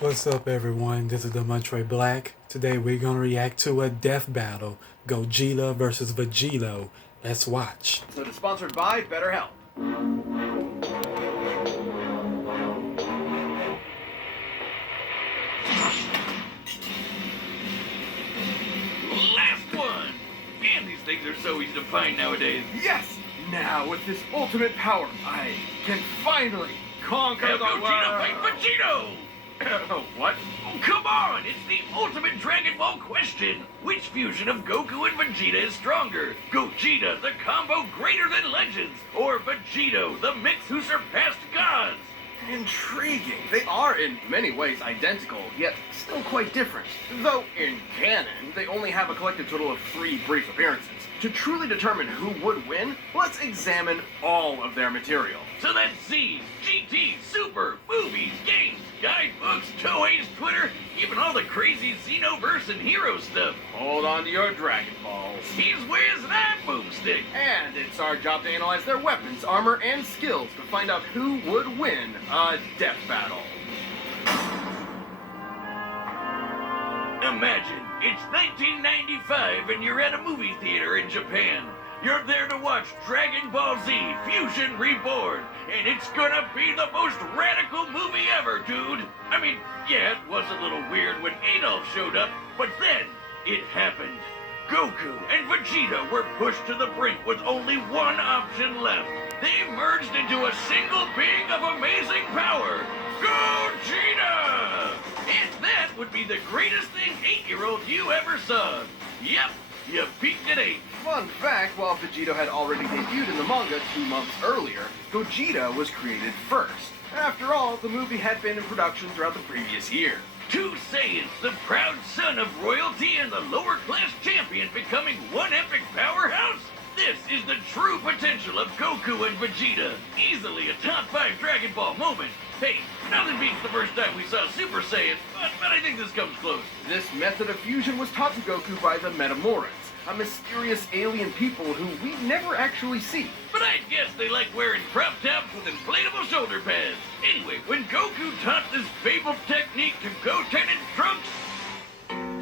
What's up, everyone? This is the Demontre Black. Today we're gonna react to a death battle: Gogeta versus Vegito. Let's watch. So it's sponsored by BetterHelp. Last one! Man, these things are so easy to find nowadays. Yes! Now, with this ultimate power, I can finally conquer Now the Gogeta world! fight Vegito! What? Oh, come on! It's the ultimate Dragon Ball question! Which fusion of Goku and Vegeta is stronger? Gogeta, the combo greater than legends, or Vegito, the mix who surpassed gods? Intriguing. They are in many ways identical, yet still quite different. Though, in canon, they only have a collective total of 3 brief appearances. To truly determine who would win, let's examine all of their material. So that's Z, GT, Super, movies, games, guidebooks, Toei's Twitter, even all the crazy Xenoverse and hero stuff. Hold on to your Dragon Balls. He's whizzing that boomstick. And it's our job to analyze their weapons, armor, and skills to find out who would win a death battle. Imagine, it's 1995 and you're at a movie theater in Japan. You're there to watch Dragon Ball Z Fusion Reborn, and it's gonna be the most radical movie ever, dude. I mean, yeah, it was a little weird when Adolf showed up, but then it happened. Goku and Vegeta were pushed to the brink with only one option left. They merged into a single being of amazing power, Gogeta! And that would be the greatest thing 8-year-old you ever saw. Yep, you peaked at 8. Fun fact, while Vegito had already debuted in the manga 2 months earlier, Gogeta was created first. After all, the movie had been in production throughout the previous year. Two Saiyans, the proud son of royalty and the lower-class champion becoming one epic powerhouse? This is the true potential of Goku and Vegeta. Easily a top 5 Dragon Ball moment. Hey, nothing beats the first time we saw Super Saiyan, but I think this comes close. This method of fusion was taught to Goku by the Metamorans, a mysterious alien people who we never actually see. But I guess they like wearing crop tops with inflatable shoulder pads. Anyway, when Goku taught this fabled technique to Goten and Trunks,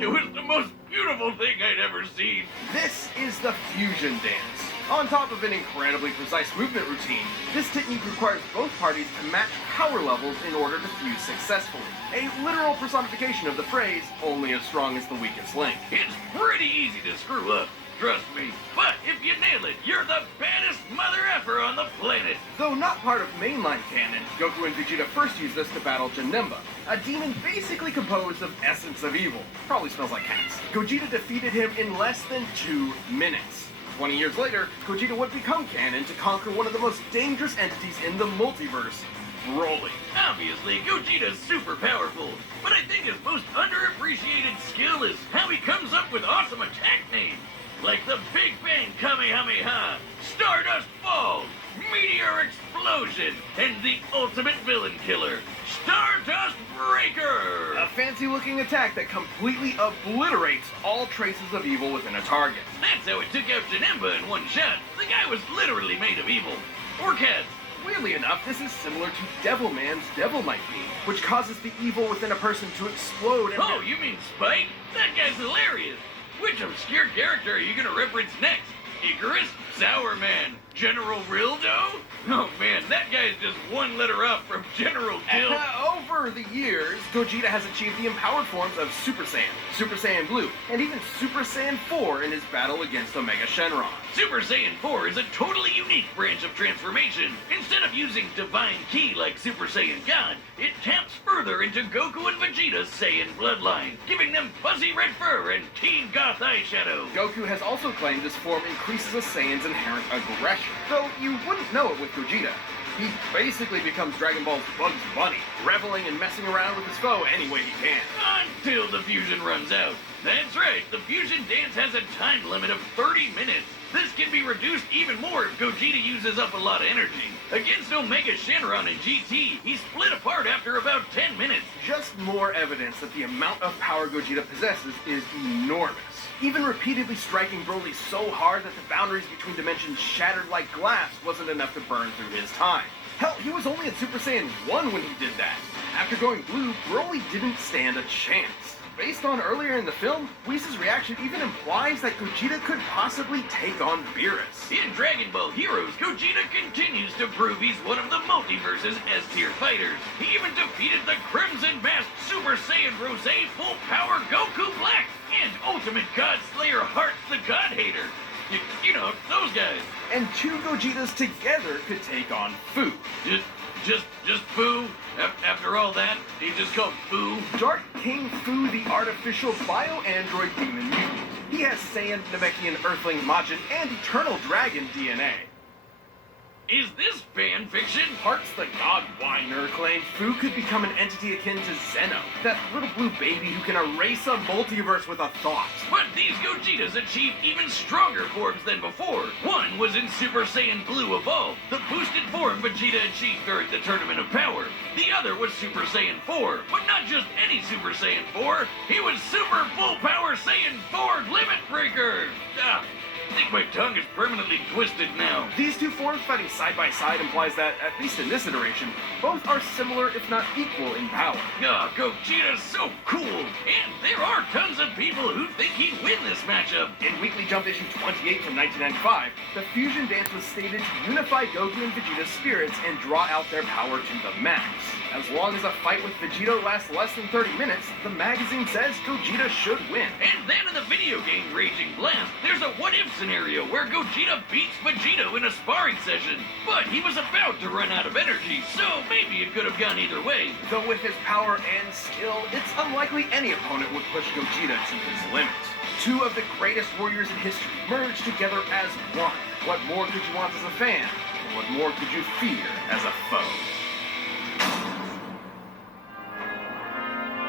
it was the most beautiful thing I'd ever seen. This is the fusion dance. On top of an incredibly precise movement routine, this technique requires both parties to match power levels in order to fuse successfully. A literal personification of the phrase, only as strong as the weakest link. It's pretty easy to screw up, trust me. But if you nail it, you're the baddest mother effer on the planet. Though not part of mainline canon, Goku and Vegeta first used this to battle Janemba, a demon basically composed of essence of evil. Probably smells like cats. Gogeta defeated him in less than 2 minutes. 20 years later, Gogeta would become canon to conquer one of the most dangerous entities in the multiverse, Broly. Obviously, Gogeta's super powerful, but I think his most underappreciated skill is how he comes up with awesome attack names. Like the Big Bang Kamehameha, Stardust Fall, Meteor Explosion, and the ultimate villain killer, Stardust Breaker! A fancy-looking attack that completely obliterates all traces of evil within a target. That's how it took out Janemba in one shot. The guy was literally made of evil. Or cats. Weirdly enough, this is similar to Devilman's Devil Might Be, which causes the evil within a person to explode and... Oh, you mean Spike? That guy's hilarious. Which obscure character are you gonna reference next? Icarus? Sour Man? General Rildo? Oh man, that guy's just one letter up from General Kill. Over the years, Gogeta has achieved the empowered forms of Super Saiyan, Super Saiyan Blue, and even Super Saiyan 4 in his battle against Omega Shenron. Super Saiyan 4 is a totally unique branch of transformation. Instead of using Divine Ki like Super Saiyan God, it taps further into Goku and Vegeta's Saiyan bloodline, giving them fuzzy red fur and teen goth eyeshadow. Goku has also claimed this form increases a Saiyan's inherent aggression, though you wouldn't know it with Gogeta. He basically becomes Dragon Ball's Bugs Bunny, reveling and messing around with his foe any way he can. Until the fusion runs out. That's right, the fusion dance has a time limit of 30 minutes. This can be reduced even more if Gogeta uses up a lot of energy. Against Omega Shenron and GT, he split apart after about 10 minutes. Just more evidence that the amount of power Gogeta possesses is enormous. Even repeatedly striking Broly so hard that the boundaries between dimensions shattered like glass wasn't enough to burn through his time. Hell, he was only at Super Saiyan 1 when he did that. After going blue, Broly didn't stand a chance. Based on earlier in the film, Whis' reaction even implies that Gogeta could possibly take on Beerus. In Dragon Ball Heroes, Gogeta continues to prove he's one of the multiverse's S-tier fighters. He even defeated the Crimson Masked Super Saiyan Rose Full Power Goku Black and Ultimate God Slayer Hearts the God Hater. You know, those guys. And two Gogetas together could take on Fu. Just Fu? After all that, he just called Fu? Dark King Fu, the artificial bio-android demon mutant. He has Saiyan, Namekian, Earthling, Majin, and Eternal Dragon DNA. Is this fan fiction? Hearts the God Whiner claimed Fu could become an entity akin to Zeno, that little blue baby who can erase a multiverse with a thought. But these Gogetas achieved even stronger forms than before. One was in Super Saiyan Blue Evolved, the boosted form Vegeta achieved during the Tournament of Power. The other was Super Saiyan 4, but not just any Super Saiyan 4. He was Super Full Power Saiyan 4 Limit Breaker. I think my tongue is permanently twisted now. These two forms fighting side by side implies that, at least in this iteration, both are similar if not equal in power. Gogeta's so cool! And there are tons of people who think he'd win this matchup. In Weekly Jump issue 28 from 1995, the fusion dance was stated to unify Goku and Vegeta's spirits and draw out their power to the max. As long as a fight with Vegito lasts less than 30 minutes, the magazine says Gogeta should win. And then in the video game Raging Blast, there's a what-if scenario where Gogeta beats Vegito in a sparring session. But he was about to run out of energy, so maybe it could have gone either way. Though with his power and skill, it's unlikely any opponent would push Gogeta to his limits. Two of the greatest warriors in history merged together as one. What more could you want as a fan? And what more could you fear as a foe?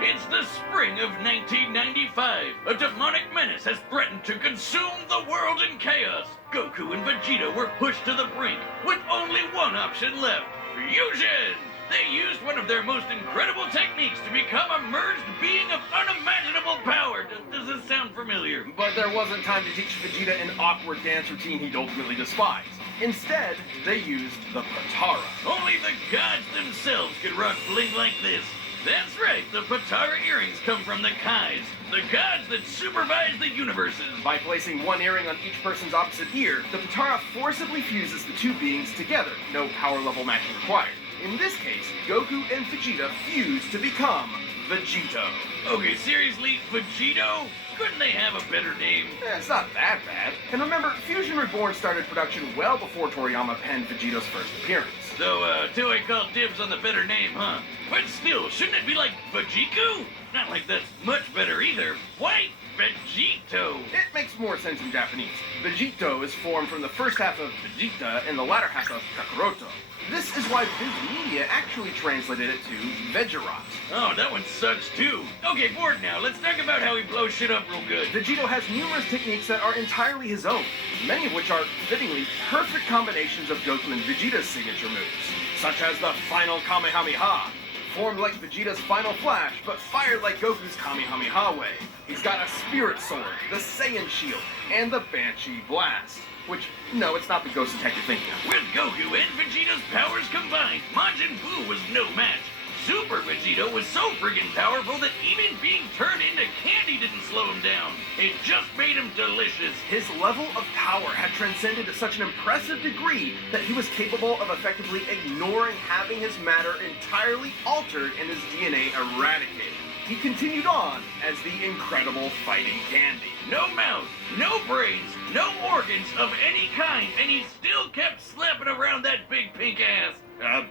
It's the spring of 1995. A demonic menace has threatened to consume the world in chaos. Goku and Vegeta were pushed to the brink, with only one option left: fusion! They used one of their most incredible techniques to become a merged being of unimaginable power. Does this sound familiar? But there wasn't time to teach Vegeta an awkward dance routine he'd ultimately despise. Instead, they used the Potara. Only the gods themselves could rock bling like this. That's right, the Potara earrings come from the Kais, the gods that supervise the universes. By placing one earring on each person's opposite ear, the Potara forcibly fuses the two beings together, no power level matching required. In this case, Goku and Vegeta fuse to become Vegito. Okay, seriously, Vegito? Couldn't they have a better name? It's not that bad. And remember, Fusion Reborn started production well before Toriyama penned Vegito's first appearance. So, Toei called dibs on the better name, huh? But still, shouldn't it be like Vejiku? Not like that's much better either. Why Vegito? It makes more sense in Japanese. Vegito is formed from the first half of Vegeta and the latter half of Kakaroto. This is why Viz Media actually translated it to Vegerot. Oh, that one sucks too. Okay, bored now. Let's talk about how he blows shit up real good. Vegito has numerous techniques that are entirely his own, many of which are, fittingly, perfect combinations of Goku and Vegeta's signature moves, such as the Final Kamehameha, formed like Vegeta's Final Flash, but fired like Goku's Kamehameha way. He's got a Spirit Sword, the Saiyan Shield, and the Banshee Blast. Which, no, it's not the ghost attack you're thinking of. With Goku and Vegeta's powers combined, Majin Buu was no match. Super Vegito was so friggin' powerful that even being turned into candy didn't slow him down. It just made him delicious. His level of power had transcended to such an impressive degree that he was capable of effectively ignoring having his matter entirely altered and his DNA eradicated. He continued on as the Incredible Fighting Candy. No mouth, no brains, no organs of any kind, and he still kept slapping around that big pink ass.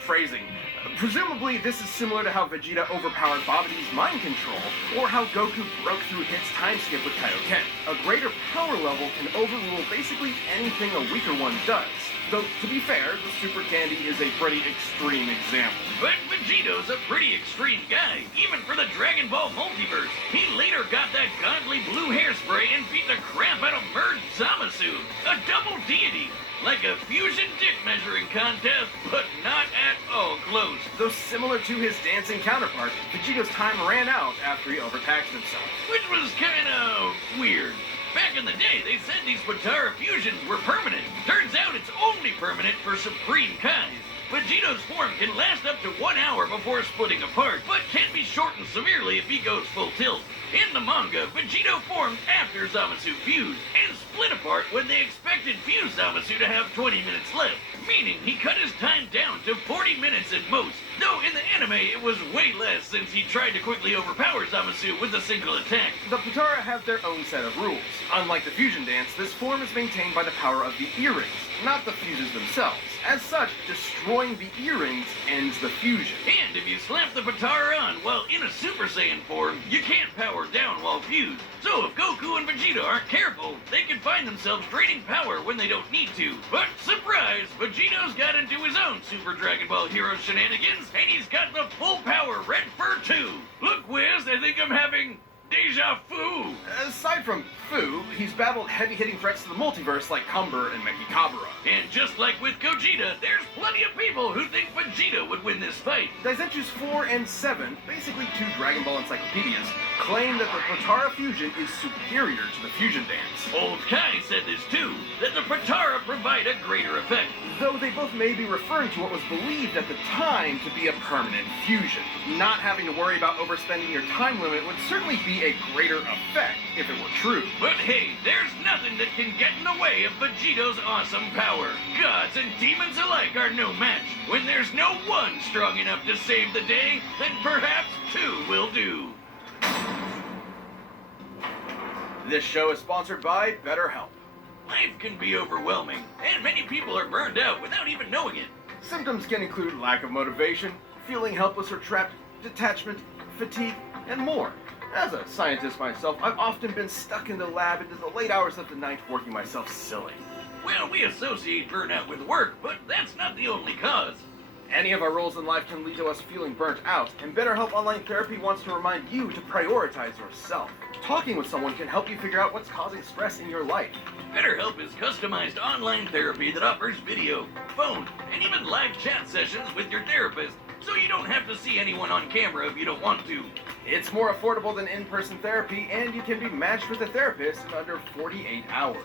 Phrasing. Presumably, this is similar to how Vegeta overpowered Babidi's mind control, or how Goku broke through Hit's time skip with Kaioken. A greater power level can overrule basically anything a weaker one does. Though, to be fair, the Super Candy is a pretty extreme example. But Vegito's a pretty extreme guy, even for the Dragon Ball multiverse. He later got that godly blue hairspray and beat the crap out of Merged Zamasu, a double deity. Like a fusion dick measuring contest, but not at all close. Though similar to his dancing counterpart, Vegito's time ran out after he overtaxed himself. Which was kinda weird. Back in the day, they said these Potara fusions were permanent. Turns out it's only permanent for Supreme Kais. Vegeto's form can last up to 1 hour before splitting apart, but can be shortened severely if he goes full tilt. In the manga, Vegito formed after Zamasu fused, and split apart when they expected fused Zamasu to have 20 minutes left, meaning he cut his time down to 40 minutes at most, though in the anime it was way less since he tried to quickly overpower Zamasu with a single attack. The Potara have their own set of rules. Unlike the fusion dance, this form is maintained by the power of the earrings, not the fuses themselves. As such, destroying the earrings ends the fusion. And if you slap the Potara on while in a Super Saiyan form, you can't power down while fused. So if Goku and Vegeta aren't careful, they can find themselves draining power when they don't need to. But surprise, Vegeto's got into his own Super Dragon Ball Hero shenanigans, and he's got the full power Red Fur 2. Look, Wiz, I think I'm having deja vu. Aside from Fu, he's battled heavy-hitting threats to the multiverse like Cumber and Mechikabura. And just like with Gogeta, there's plenty of people who think Vegeta would win this fight. Daizenshus 4 and 7, basically two Dragon Ball encyclopedias, claim that the Potara fusion is superior to the fusion dance. Old Kai said this too, that the Potara provide a greater effect. Though they both may be referring to what was believed at the time to be a permanent fusion. Not having to worry about overspending your time limit would certainly be a greater effect if it were true. But hey, there's nothing that can get in the way of Vegeto's awesome power. Gods and demons alike are no match. When there's no one strong enough to save the day, then perhaps two will do. This show is sponsored by BetterHelp. Life can be overwhelming, and many people are burned out without even knowing it. Symptoms can include lack of motivation, feeling helpless or trapped, detachment, fatigue, and more. As a scientist myself, I've often been stuck in the lab into the late hours of the night working myself silly. Well, we associate burnout with work, but that's not the only cause. Any of our roles in life can lead to us feeling burnt out, and BetterHelp Online Therapy wants to remind you to prioritize yourself. Talking with someone can help you figure out what's causing stress in your life. BetterHelp is customized online therapy that offers video, phone, and even live chat sessions with your therapist, so you don't have to see anyone on camera if you don't want to. It's more affordable than in-person therapy, and you can be matched with a therapist in under 48 hours.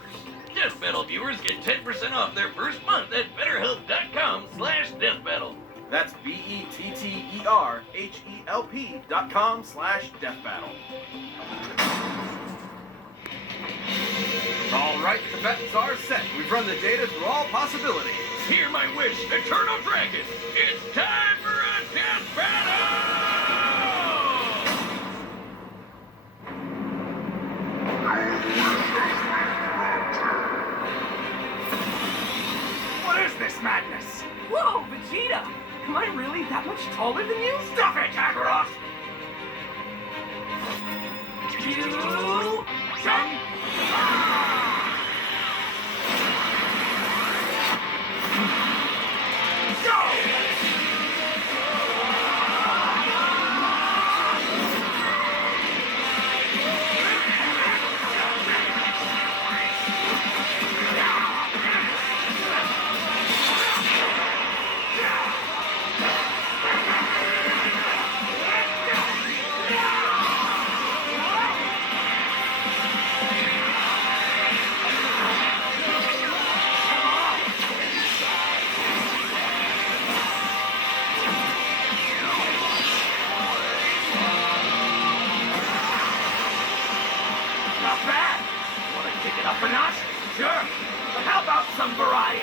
Death Battle viewers get 10% off their first month at BetterHelp.com/DeathBattle. That's BetterHelp.com/deathbattle. All right, the bets are set. We've run the data through all possibilities. Hear my wish, Eternal Dragon. It's time for a death battle! What is this madness? Whoa, Vegeta! Am I really that much taller than you? Stop it, Kakarot! Not bad. Want to kick it up a notch? Sure. But how about some variety?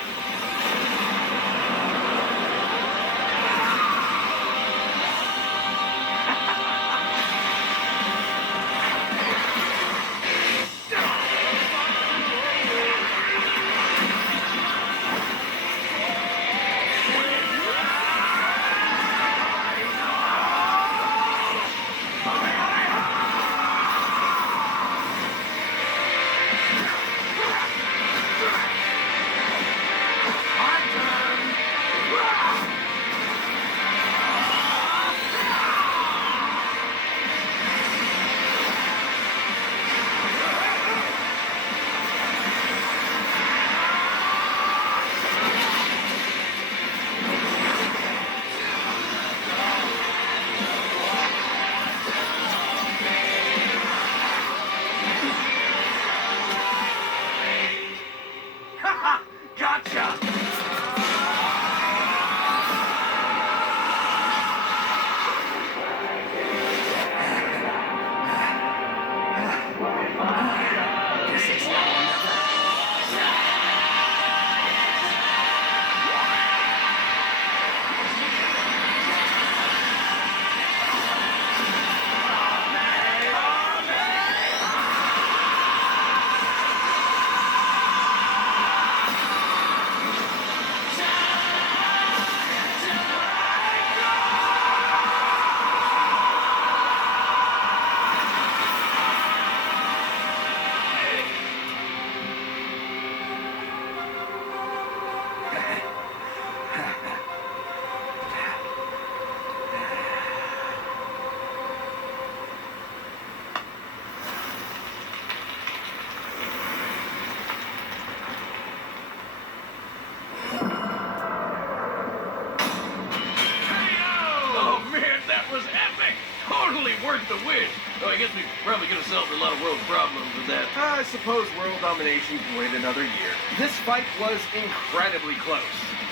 to win. Oh, I guess we probably could have solved a lot of world problems with that. I suppose world domination can wait another year. This fight was incredibly close.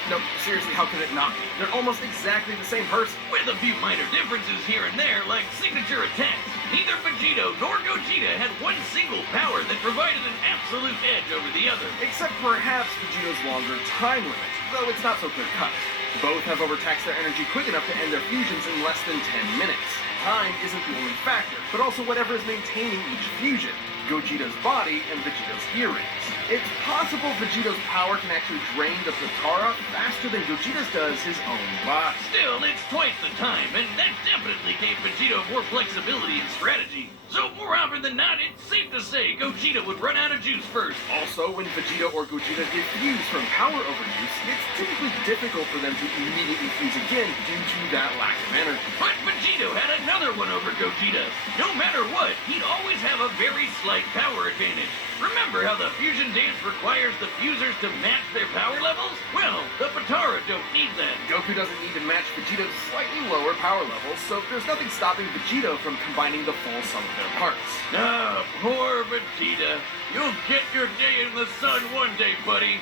No, seriously, how could it not be? They're almost exactly the same person. With a few minor differences here and there, like signature attacks. Neither Vegito nor Gogeta had one single power that provided an absolute edge over the other. Except perhaps Vegito's longer time limit, though it's not so clear-cut. Both have overtaxed their energy quick enough to end their fusions in less than 10 minutes. Time isn't the only factor, but also whatever is maintaining each fusion. Gogeta's body and Vegeta's earrings. It's possible Vegito's power can actually drain the Potara faster than Gogeta's does his own body. Still, it's twice the time, and that definitely gave Vegito more flexibility and strategy. So more often than not, it's safe to say Gogeta would run out of juice first. Also, when Vegeta or Gogeta get fused from power overuse, it's typically difficult for them to immediately fuse again due to that lack of energy. But Vegito had another one over Gogeta. No matter what, he'd always have a very slight power advantage. Remember how the fusion dance requires the fusers to match their power levels? Well, the Potara don't need that. Goku doesn't need to match Vegeta's slightly lower power levels, so there's nothing stopping Vegito from combining the full sum of their parts. Ah, poor Vegeta. You'll get your day in the sun one day, buddy.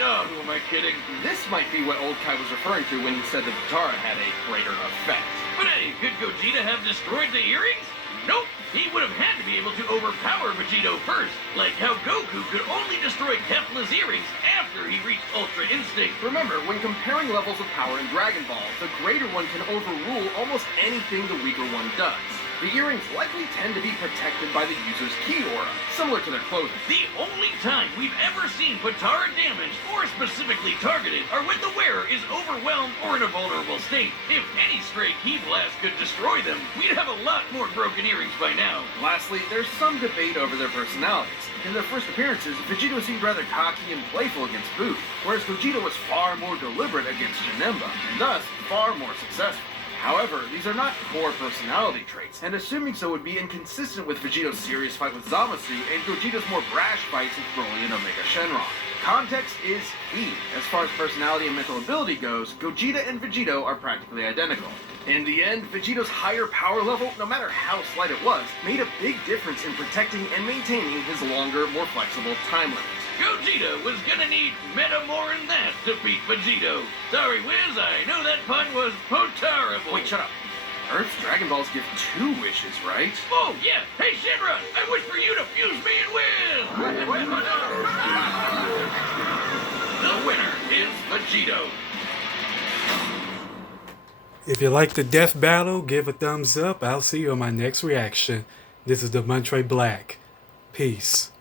Oh, who am I kidding? This might be what Old Kai was referring to when he said the Potara had a greater effect. But hey, could Gogeta have destroyed the earrings? Nope. He would have had to be able to overpower Vegito first, like how Goku could only destroy Kefla's earrings after he reached Ultra Instinct. Remember, when comparing levels of power in Dragon Ball, the greater one can overrule almost anything the weaker one does. The earrings likely tend to be protected by the user's ki aura, similar to their clothing. The only time we've ever seen Potara damaged or specifically targeted are when the wearer is overwhelmed or in a vulnerable state. If any stray ki blast could destroy them, we'd have a lot more broken earrings by now. Lastly, there's some debate over their personalities. In their first appearances, Vegito seemed rather cocky and playful against Boo, whereas Gogeta was far more deliberate against Janemba, and thus far more successful. However, these are not core personality traits, and assuming so would be inconsistent with Vegito's serious fight with Zamasu and Gogeta's more brash fights with Broly and Omega Shenron. Context is key. As far as personality and mental ability goes, Gogeta and Vegito are practically identical. In the end, Vegito's higher power level, no matter how slight it was, made a big difference in protecting and maintaining his longer, more flexible time limit. Gogeta was gonna need meta more than that to beat Vegito. Sorry, Wiz, I know that pun was Potarible. Wait, shut up. Earth's Dragon Balls give 2 wishes, right? Oh, yeah. Hey, Shinra, I wish for you to fuse me and win. The winner is Vegito. If you like the death battle, give a thumbs up. I'll see you on my next reaction. This is the Montre Black. Peace.